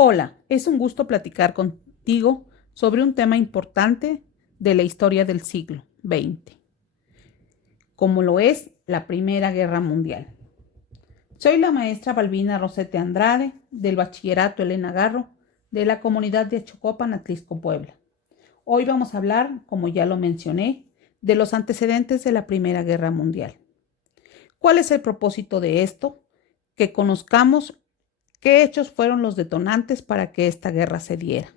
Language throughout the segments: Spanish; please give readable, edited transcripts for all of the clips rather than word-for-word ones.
Hola, es un gusto platicar contigo sobre un tema importante de la historia del siglo XX, como lo es la Primera Guerra Mundial. Soy la maestra Balbina Rosete Andrade, del Bachillerato Elena Garro, de la comunidad de Chocopan, Atlisco, Puebla. Hoy vamos a hablar, como ya lo mencioné, de los antecedentes de la Primera Guerra Mundial. ¿Cuál es el propósito de esto? Que conozcamos qué hechos fueron los detonantes para que esta guerra se diera.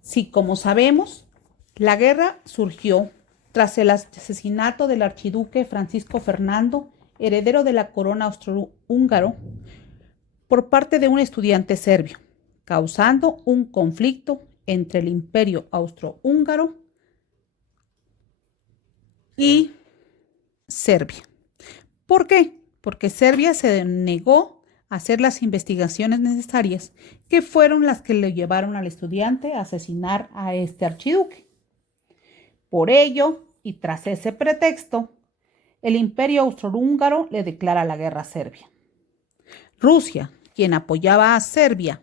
Sí, como sabemos, la guerra surgió tras el asesinato del archiduque Francisco Fernando, heredero de la corona austrohúngaro, por parte de un estudiante serbio, causando un conflicto entre el imperio austrohúngaro y Serbia. ¿Por qué? Porque Serbia se negó a hacer las investigaciones necesarias, que fueron las que le llevaron al estudiante a asesinar a este archiduque. Por ello, y tras ese pretexto, el imperio austrohúngaro le declara la guerra a Serbia. Rusia, quien apoyaba a Serbia,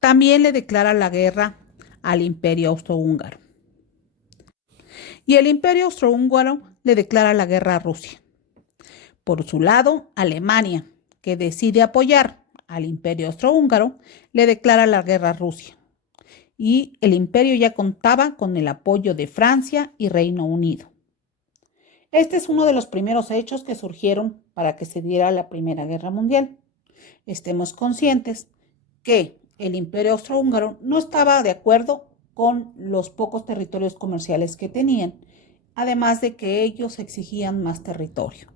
también le declara la guerra al imperio austrohúngaro. Y el imperio austrohúngaro le declara la guerra a Rusia. Por su lado, Alemania, que decide apoyar al imperio austrohúngaro, le declara la guerra a Rusia. Y el imperio ya contaba con el apoyo de Francia y Reino Unido. Este es uno de los primeros hechos que surgieron para que se diera la Primera Guerra Mundial. Estemos conscientes que el imperio austrohúngaro no estaba de acuerdo con los pocos territorios comerciales que tenían, además de que ellos exigían más territorio.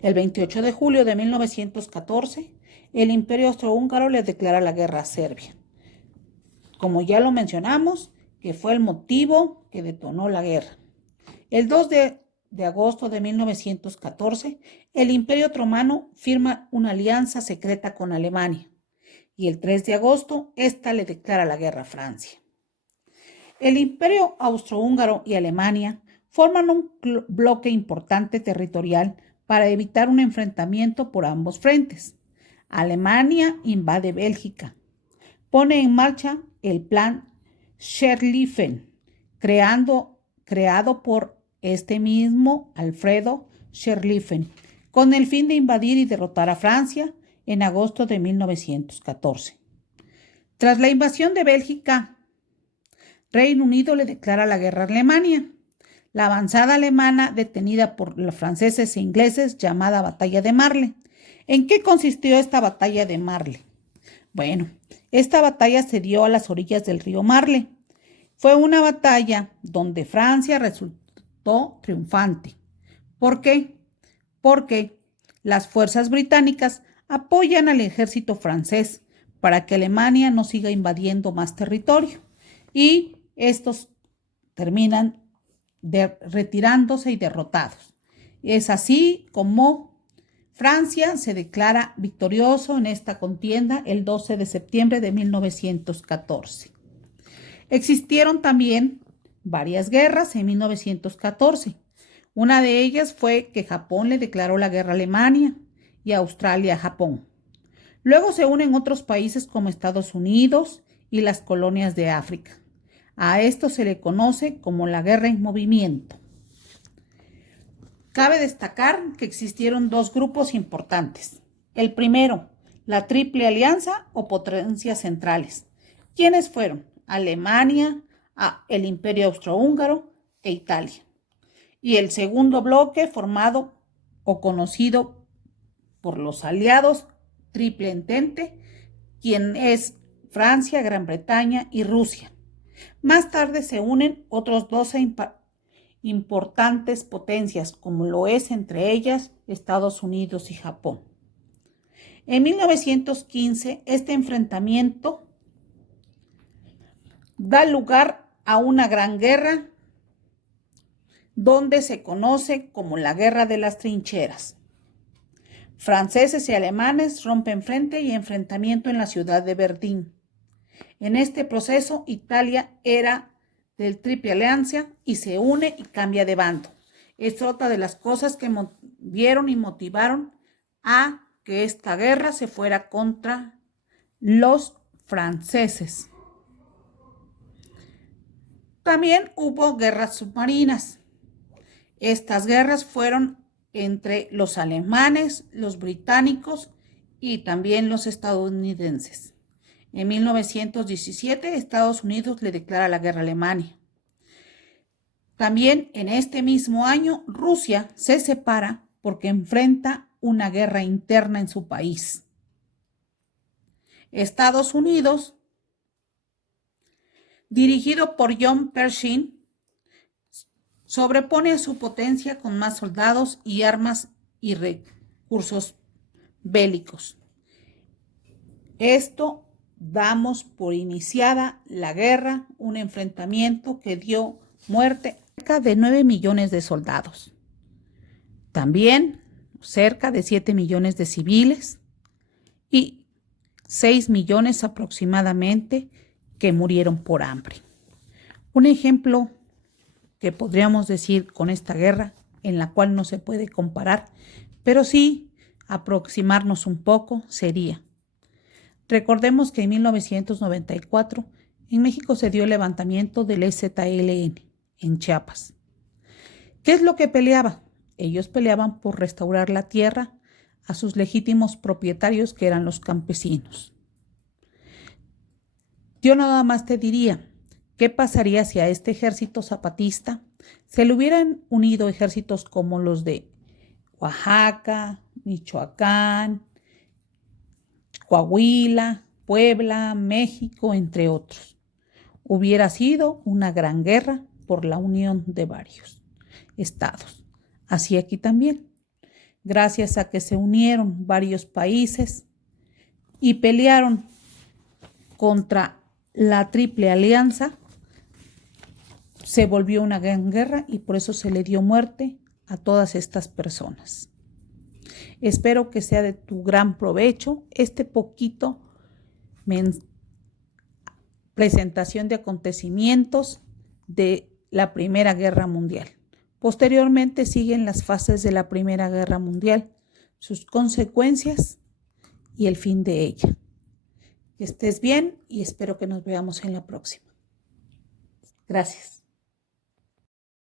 El 28 de julio de 1914, el imperio austrohúngaro le declara la guerra a Serbia. Como ya lo mencionamos, que fue el motivo que detonó la guerra. El 2 de agosto de 1914, el Imperio Otomano firma una alianza secreta con Alemania y el 3 de agosto, esta le declara la guerra a Francia. El Imperio Austrohúngaro y Alemania forman un bloque importante territorial para evitar un enfrentamiento por ambos frentes. Alemania invade Bélgica, pone en marcha el plan Scharlieffen, creado por este mismo Alfredo Scharlieffen, con el fin de invadir y derrotar a Francia en agosto de 1914. Tras la invasión de Bélgica, Reino Unido le declara la guerra a Alemania. La avanzada alemana, detenida por los franceses e ingleses, llamada Batalla de Marle. ¿En qué consistió esta Batalla de Marle? Bueno, esta batalla se dio a las orillas del río Marle. Fue una batalla donde Francia resultó triunfante. ¿Por qué? Porque las fuerzas británicas apoyan al ejército francés para que Alemania no siga invadiendo más territorio y estos terminan retirándose y derrotados. Es así como Francia se declara victorioso en esta contienda el 12 de septiembre de 1914. Existieron también varias guerras en 1914. Una de ellas fue que Japón le declaró la guerra a Alemania y Australia a Japón. Luego se unen otros países como Estados Unidos y las colonias de África. A esto se le conoce como la guerra en movimiento. Cabe destacar que existieron dos grupos importantes. El primero, la Triple Alianza o Potencias Centrales. ¿Quiénes fueron? Alemania, el Imperio Austrohúngaro e Italia. Y el segundo bloque, formado o conocido por los aliados Triple Entente, quien es Francia, Gran Bretaña y Rusia. Más tarde se unen otros 12 importantes potencias, como lo es entre ellas Estados Unidos y Japón. En 1915, este enfrentamiento da lugar a una gran guerra donde se conoce como la Guerra de las Trincheras. Franceses y alemanes rompen frente y enfrentamiento en la ciudad de Verdún. En este proceso, Italia era del Triple Alianza y se une y cambia de bando. Es otra de las cosas que vieron y motivaron a que esta guerra se fuera contra los franceses. También hubo guerras submarinas. Estas guerras fueron entre los alemanes, los británicos y también los estadounidenses. En 1917, Estados Unidos le declara la guerra a Alemania. También en este mismo año, Rusia se separa porque enfrenta una guerra interna en su país. Estados Unidos, dirigido por John Pershing, sobrepone a su potencia con más soldados y armas y recursos bélicos. Esto damos por iniciada la guerra, un enfrentamiento que dio muerte a cerca de 9 millones de soldados. También cerca de 7 millones de civiles y 6 millones aproximadamente que murieron por hambre. Un ejemplo que podríamos decir con esta guerra, en la cual no se puede comparar, pero sí aproximarnos un poco, sería: recordemos que en 1994 en México se dio el levantamiento del EZLN en Chiapas. ¿Qué es lo que peleaba? Ellos peleaban por restaurar la tierra a sus legítimos propietarios, que eran los campesinos. Yo nada más te diría, ¿qué pasaría si a este ejército zapatista se le hubieran unido ejércitos como los de Oaxaca, Michoacán, Coahuila, Puebla, México, entre otros? Hubiera sido una gran guerra por la unión de varios estados. Así aquí también, gracias a que se unieron varios países y pelearon contra la Triple Alianza, se volvió una gran guerra y por eso se le dio muerte a todas estas personas. Espero que sea de tu gran provecho este poquito presentación de acontecimientos de la Primera Guerra Mundial. Posteriormente siguen las fases de la Primera Guerra Mundial, sus consecuencias y el fin de ella. Que estés bien y espero que nos veamos en la próxima. Gracias.